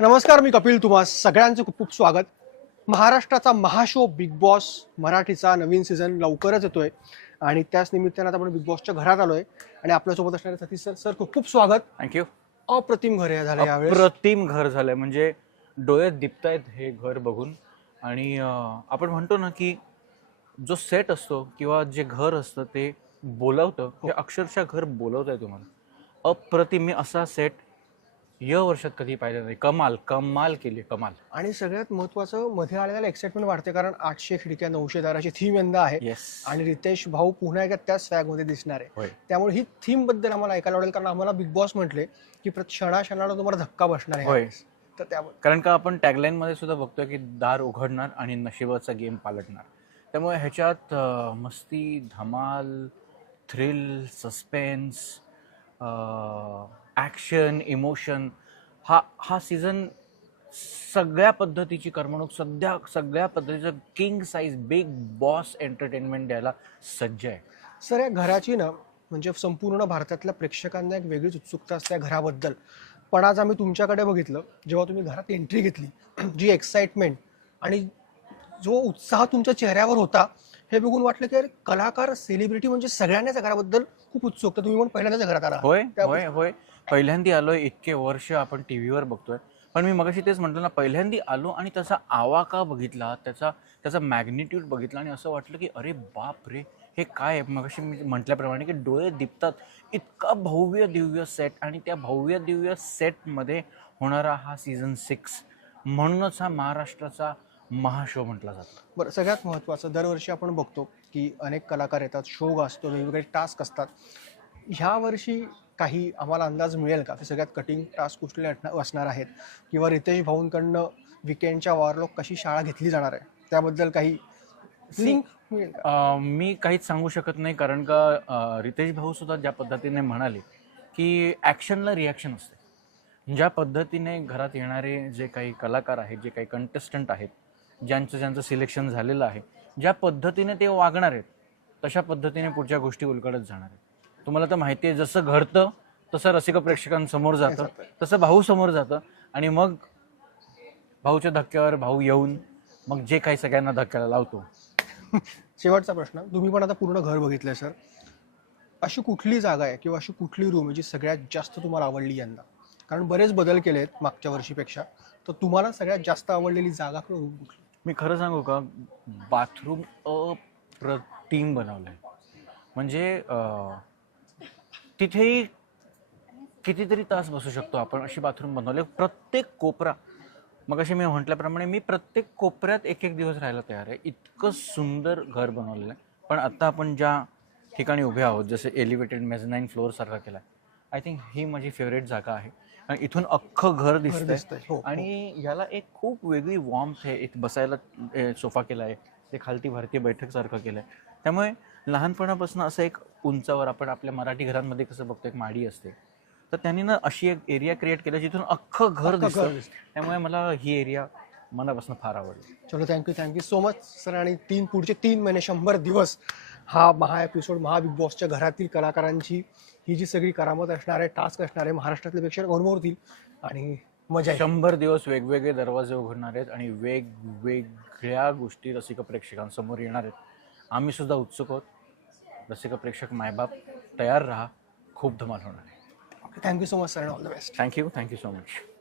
नमस्कार, मी कपिल. तुम्हा सगळ्यांचं खूप खूप स्वागत. महाराष्ट्राचा महाशो बिग बॉस मराठीचा नवीन सीझन लवकरच येतोय आणि त्याच निमित्तानं आता आपण बिग बॉसच्या घरात आलोय आणि आपल्यासोबत असणारे सतीश सर. सर, खूप खूप स्वागत. थँक्यू. अप्रतिम घर झालं यावेळेस. अप्रतिम घर झालंय, म्हणजे डोळे दिपतायत हे घर बघून. आणि आपण म्हणतो ना की जो सेट असतो किंवा जे घर असतं ते बोलवतं, हे अक्षरशः घर बोलवतंय तुम्हाला. अप्रतिम. मी असा सेट या वर्षात कधी पाहिलं नाही. कमाल कमाल केली, कमाल. आणि सगळ्यात महत्वाचं, मध्ये आलेला एक्साइटमेंट वाढते कारण 800 खिडक्या 900 दाराची थीम यंदा आहे. येस. आणि रितेश भाऊ पुन्हा एकदा त्याच स्वॅग मध्ये दिसणार आहे. होय. त्यामुळे ही थीम बद्दल आम्हाला ऐकायला आवडेल, कारण आम्हाला बिग बॉस म्हटले की क्षणाक्षणाला तुम्हाला धक्का बसणार आहे. होय. तर त्यामुळे कारण का आपण टॅगलाईन मध्ये सुद्धा बघतोय की दार उघडणार आणि नशिबाचा गेम पालटणार. त्यामुळे ह्याच्यात मस्ती, धमाल, थ्रिल, सस्पेन्स, ॲक्शन, इमोशन, हा सीझन सगळ्या पद्धतीची करमणूक, सगळ्या पद्धतीचं king size big boss entertainment द्यायला सज्ज आहे. सर, या घराची ना, म्हणजे संपूर्ण भारतातल्या प्रेक्षकांना एक वेगळीच उत्सुकता असते या घराबद्दल. पण आज आम्ही तुमच्याकडे बघितलं, जेव्हा तुम्ही घरात एंट्री घेतली, जी एक्साइटमेंट आणि जो उत्साह तुमच्या चेहऱ्यावर होता, हे बघून वाटलं की अरे, कलाकार, सेलिब्रिटी म्हणजे सगळ्यांनाच या घराबद्दल खूप उत्सुकता. तुम्ही पण पहिल्यांदाच घरात आला. होय होय होय. पहिल्यांदा आलोय. इतके वर्ष आपण टीव्हीवर बघतोय, पण मी मगाशी तेच म्हटलं ना, पहिल्यांदा आलो आणि त्याचा आवाका बघितला, त्याचा मॅग्निट्यूड बघितला आणि असं वाटलं की अरे बाप रे, हे काय आहे. मगाशी मी म्हटल्याप्रमाणे की डोळे दिपतात. इतका भव्य दिव्य सेट, आणि त्या भव्य दिव्य सेटमध्ये होणारा हा सीझन 6, म्हणूनच हा महाराष्ट्राचा महाशो म्हटला जातो. बरं, सगळ्यात महत्त्वाचं, दरवर्षी आपण बघतो की अनेक कलाकार येतात, शो असतो, वेगवेगळे टास्क असतात. ह्या वर्षी काही आम्हाला अंदाज मिळेल का की सगळ्यात कटिंग टास्क कुठले असणार आहेत, किंवा रितेश भाऊंकडनं विकेंडच्या वॉरलॉक कशी शाळा घेतली जाणार आहे, त्याबद्दल काही लिंक मिळेल का? मी काहीच सांगू शकत नाही, कारण का रितेश भाऊ सुद्धा ज्या पद्धतीने म्हणाले की ॲक्शनला रिॲक्शन असते. ज्या पद्धतीने घरात येणारे जे काही कलाकार आहेत, जे काही कंटेस्टंट आहेत, ज्यांचं सिलेक्शन झालेलं आहे, ज्या पद्धतीने ते वागणार आहेत, तशा पद्धतीने पुढच्या गोष्टी उलगडत जाणार आहेत. तुम्हाला तर माहिती आहे, जसं घडतं तसं रसिक प्रेक्षकांसमोर जातं, तसं भाऊ समोर जातं, आणि मग भाऊच्या धक्क्यावर भाऊ येऊन मग जे काही सगळ्यांना धक्क्याला लावतो. शेवटचा प्रश्न, तुम्ही पण आता पूर्ण घर बघितलंय सर, अशी कुठली जागा आहे किंवा अशी कुठली रूम आहे जी सगळ्यात जास्त तुम्हाला आवडली यंदा? कारण बरेच बदल केले आहेत मागच्या वर्षीपेक्षा, तर तुम्हाला सगळ्यात जास्त आवडलेली जागा किंवा रूम कुठली? मी खरं सांगू का, बाथरूम अप्रतिम बनवलंय. म्हणजे तिथेही कितीतरी तास बसू शकतो आपण, अशी बाथरूम बनवले. प्रत्येक कोपरा, मग अशी मी म्हटल्याप्रमाणे, मी प्रत्येक कोपऱ्यात एक एक दिवस राहायला तयार आहे. इतकं सुंदर घर बनवलेलं आहे. पण आत्ता आपण ज्या ठिकाणी उभे आहोत, जसे एलिव्हेटेड मेझनाईन फ्लोअर सारखा केला आहे, आय थिंक ही माझी फेवरेट जागा आहे. आणि इथून अख्खं घर दिसतंय. हो, हो. आणि याला एक खूप वेगळी वॉर्मथ आहे. इथं बसायला सोफा केला आहे, ते खालती भारतीय बैठक सारखं केलं आहे. त्यामुळे लहानपणापासून असं एक उंचावर, आपण आपल्या मराठी घरांमध्ये कसं बघतो एक माडी असते, तर त्यांनी ना अशी एक एरिया क्रिएट केला जिथून अख्खं घर दिसतं. त्यामुळे मला ही एरिया मनापासून फार आवडली. चलो, थँक्यू सो मच सर. आणि पुढचे 3 महिने, 100 दिवस हा एपिसोड, बिग बॉसच्या घरातील कलाकारांची ही जी सगळी करामत असणार आहे, टास्क असणार आहे, महाराष्ट्रातले प्रेक्षक अनुभवतील आणि मजा येईल. 100 दिवस वेगवेगळे दरवाजे उघडणार आहेत आणि वेगवेगळ्या गोष्टी रसिक प्रेक्षकांसमोर येणार आहेत. आम्ही सुद्धा उत्सुक आहोत. रसिक प्रेक्षक मायबाप, तयार राहा, खूप धमाल होणार आहे. Thank you so much sir, all the best. Thank you so much.